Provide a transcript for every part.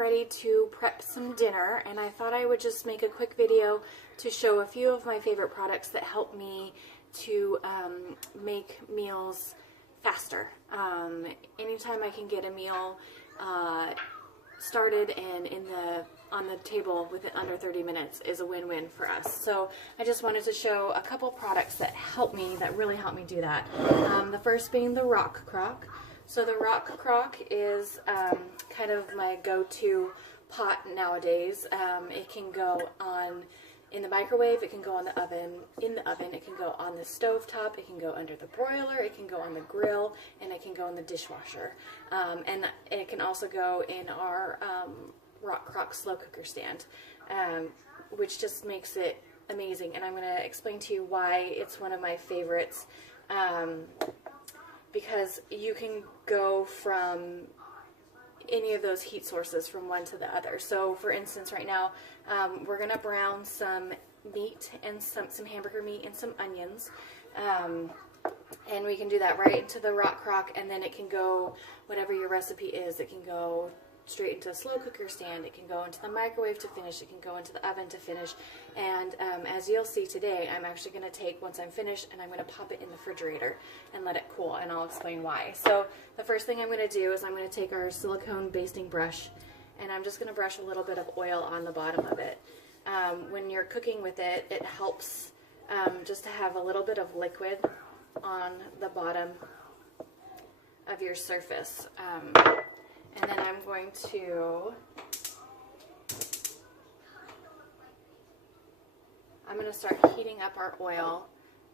ready to prep some dinner, and I thought I would just make a quick video to show a few of my favorite products that help me to make meals faster. Anytime I can get a meal started and on the table within under 30 minutes is a win-win for us. So I just wanted to show a couple products that really help me do that. The first being the Rock Crok. So the Rock Crok is kind of my go-to pot nowadays. It can go on in the microwave, it can go in the oven, it can go on the stove top, it can go under the broiler, it can go on the grill, and it can go in the dishwasher. And it can also go in our Rock Crok slow cooker stand, which just makes it amazing. And I'm going to explain to you why it's one of my favorites, because you can go from any of those heat sources from one to the other. So for instance, right now we're going to brown some meat and some hamburger meat and some onions, and we can do that right into the Rock Crok, and then it can go, whatever your recipe is, it can go straight into a slow cooker stand, it can go into the microwave to finish, it can go into the oven to finish, and as you'll see today, I'm actually going to take, once I'm finished, and I'm going to pop it in the refrigerator and let it cool, and I'll explain why. So the first thing I'm going to do is I'm going to take our silicone basting brush, and I'm just going to brush a little bit of oil on the bottom of it. When you're cooking with it, it helps just to have a little bit of liquid on the bottom of your surface. And then I'm going to start heating up our oil.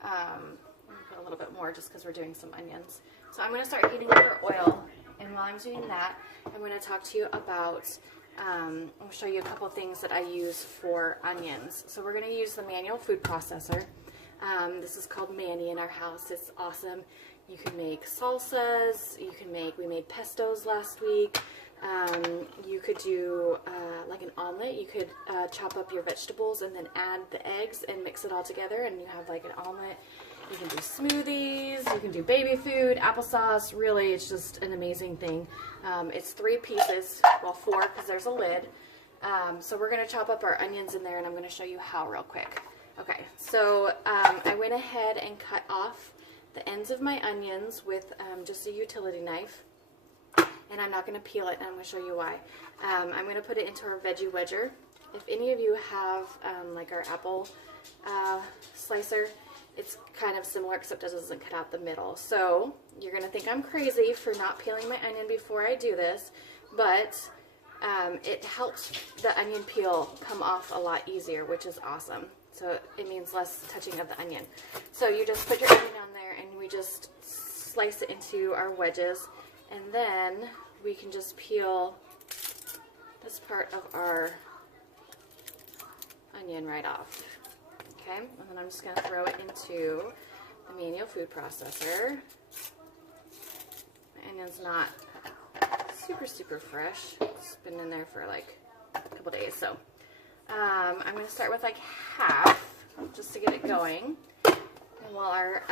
I'm going to put a little bit more just because we're doing some onions. So I'm going to start heating up our oil, and while I'm doing that, I'm going to talk to you about, I'll show you a couple things that I use for onions. So we're going to use the manual food processor. This is called Manny in our house. It's awesome. You can make salsas, we made pestos last week. You could do like an omelet. You could chop up your vegetables and then add the eggs and mix it all together, and you have like an omelet. You can do smoothies, you can do baby food, applesauce. Really, it's just an amazing thing. It's 3 pieces, well 4 because there's a lid. So we're going to chop up our onions in there, and I'm going to show you how real quick. Okay, so I went ahead and cut off the ends of my onions with just a utility knife, and I'm not going to peel it, and I'm going to show you why. I'm going to put it into our veggie wedger. If any of you have like our apple slicer, it's kind of similar except it doesn't cut out the middle. So you're going to think I'm crazy for not peeling my onion before I do this, but it helps the onion peel come off a lot easier, which is awesome. So it means less touching of the onion. So you just put your onion on there, and we just slice it into our wedges, and then we can just peel this part of our onion right off. Okay, and then I'm just going to throw it into the manual food processor. My onion's not super fresh. It's been in there for like a couple days, so I'm going to start with like half just to get it going, and while our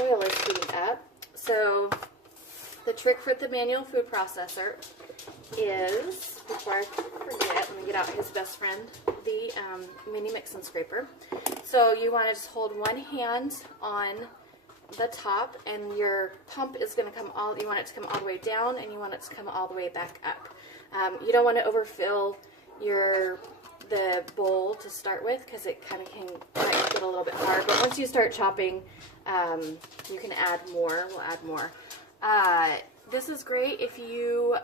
oil is heating up. So the trick for the manual food processor is, before I forget, let me get out his best friend, the mini mix and scraper. So you want to just hold one hand on the top, and your pump is going to come you want it to come all the way down, and you want it to come all the way back up. You don't want to overfill the bowl to start with, because it kind of might get a little bit hard, but once you start chopping, you can add more. We'll add more. This is great if you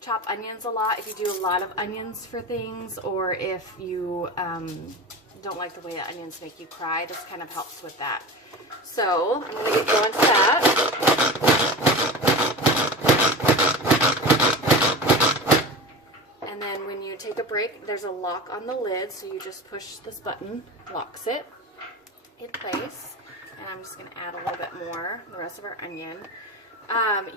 chop onions a lot, if you do a lot of onions for things, or if you don't like the way the onions make you cry. This kind of helps with that. So I'm going to get going to that. And then when you take a break, there's a lock on the lid, so you just push this button, locks it in place. And I'm just going to add a little bit more, the rest of our onion.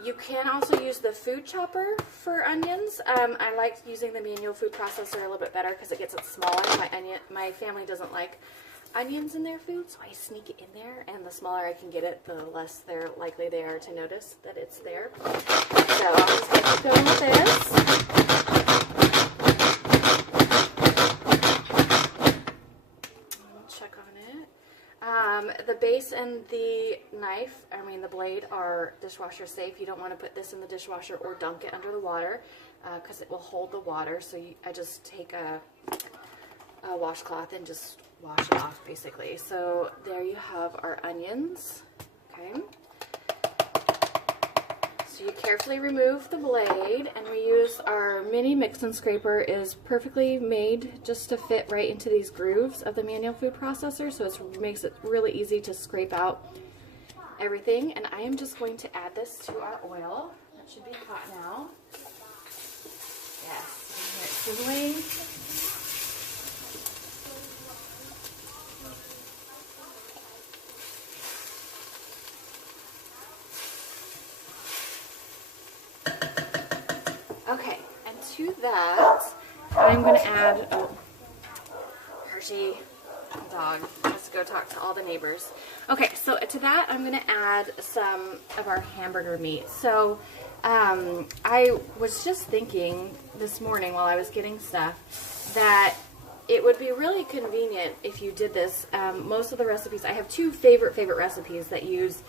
You can also use the food chopper for onions. I like using the manual food processor a little bit better because it gets it smaller. My family doesn't like onions in their food, so I sneak it in there, and the smaller I can get it, the less likely they are to notice that it's there. So I'm just going to keep going with this. and the knife, the blade, are dishwasher safe. You don't want to put this in the dishwasher or dunk it under the water because it will hold the water. So I just take a washcloth and just wash it off, basically. So there you have our onions. Okay. So you carefully remove the blade, and we use our mini mix and scraper. Is perfectly made just to fit right into these grooves of the manual food processor, so it makes it really easy to scrape out everything. And I am just going to add this to our oil. That should be hot now. Yes, you can hear it sizzling. Okay, and to that, I'm going to add, Hershey, dog, let's go talk to all the neighbors. Okay, so to that, I'm going to add some of our hamburger meat. So, I was just thinking this morning while I was getting stuff that it would be really convenient if you did this. Most of the recipes, I have two favorite recipes that use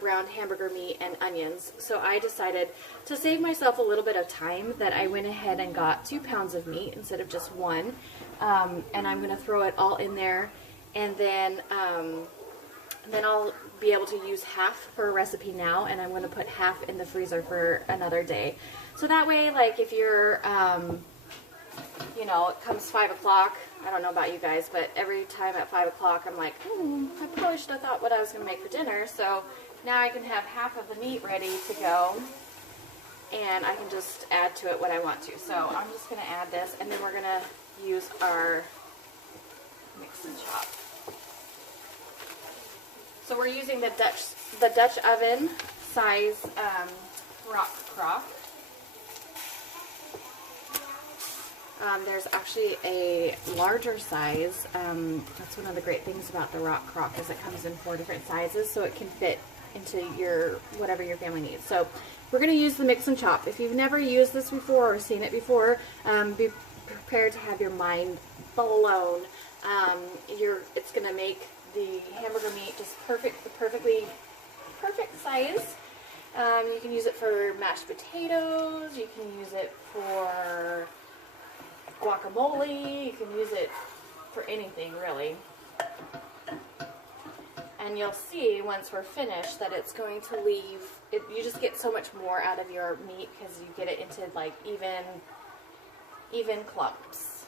ground hamburger meat and onions. So I decided to save myself a little bit of time that I went ahead and got 2 pounds of meat instead of just one. And I'm going to throw it all in there, and then I'll be able to use half for a recipe now, and I'm going to put half in the freezer for another day. So that way, like if you're, you know, it comes 5 o'clock, I don't know about you guys, but every time at 5 o'clock I'm like, I probably should have thought what I was going to make for dinner. So now I can have half of the meat ready to go, and I can just add to it what I want to. So I'm just going to add this, and then we're going to use our mix and chop. So we're using the Dutch oven size Rock Crok. There's actually a larger size. That's one of the great things about the Rock Crok, is it comes in 4 different sizes, so it can fit into whatever your family needs. So we're going to use the mix and chop. If you've never used this before or seen it before, be prepared to have your mind blown. It's going to make the hamburger meat just the perfect size. You can use it for mashed potatoes. You can use it for guacamole. You can use it for anything, really. And you'll see once we're finished that it's going to leave, you just get so much more out of your meat because you get it into like even clumps.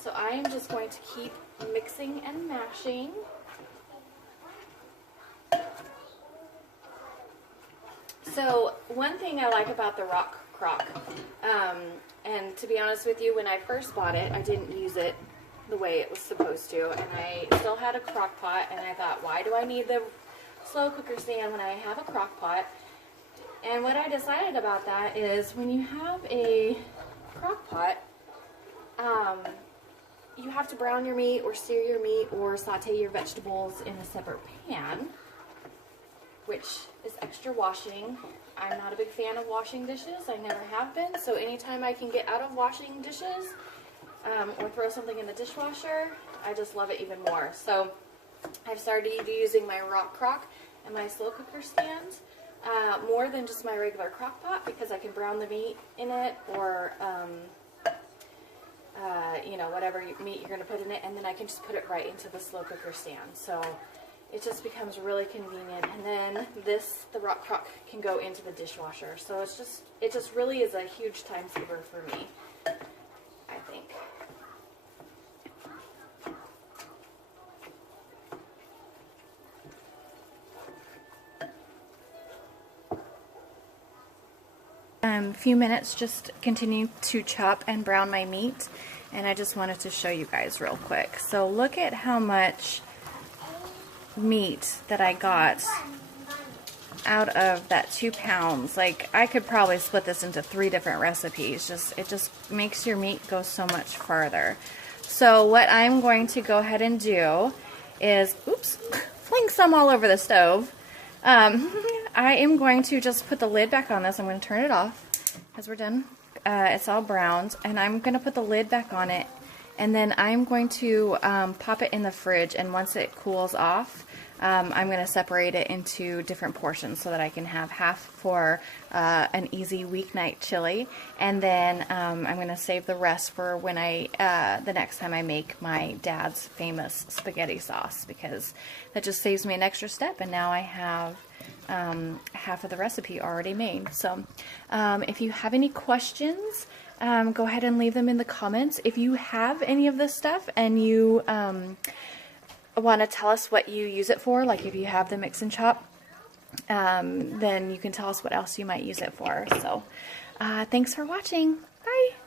So I am just going to keep mixing and mashing. So one thing I like about the Rock Crok, and to be honest with you, when I first bought it, I didn't use it the way it was supposed to, and I still had a crock pot, and I thought, why do I need the slow cooker stand when I have a crock pot? And what I decided about that is when you have a crock pot, you have to brown your meat or sear your meat or saute your vegetables in a separate pan, which is extra washing. I'm not a big fan of washing dishes. I never have been. So anytime I can get out of washing dishes or throw something in the dishwasher, I just love it even more. So I've started using my Rock Crok and my slow cooker stand more than just my regular crock pot, because I can brown the meat in it, or you know, whatever meat you're going to put in it, and then I can just put it right into the slow cooker stand. So it just becomes really convenient. And then the Rock Crok can go into the dishwasher. So it just really is a huge time saver for me, I think. Few minutes, just continue to chop and brown my meat, and I just wanted to show you guys real quick. So look at how much meat that I got out of that 2 pounds. Like, I could probably split this into 3 different recipes. It just makes your meat go so much farther. So what I'm going to go ahead and do is, oops, fling some all over the stove. I am going to just put the lid back on this. I'm going to turn it off because we're done. It's all browned, and I'm going to put the lid back on it, And then I'm going to pop it in the fridge, and once it cools off, I'm going to separate it into different portions so that I can have half for an easy weeknight chili, and then I'm going to save the rest for when the next time I make my dad's famous spaghetti sauce, because that just saves me an extra step, and now I have half of the recipe already made. So if you have any questions, go ahead and leave them in the comments. If you have any of this stuff and you want to tell us what you use it for, like if you have the mix and chop, then you can tell us what else you might use it for. So thanks for watching. Bye.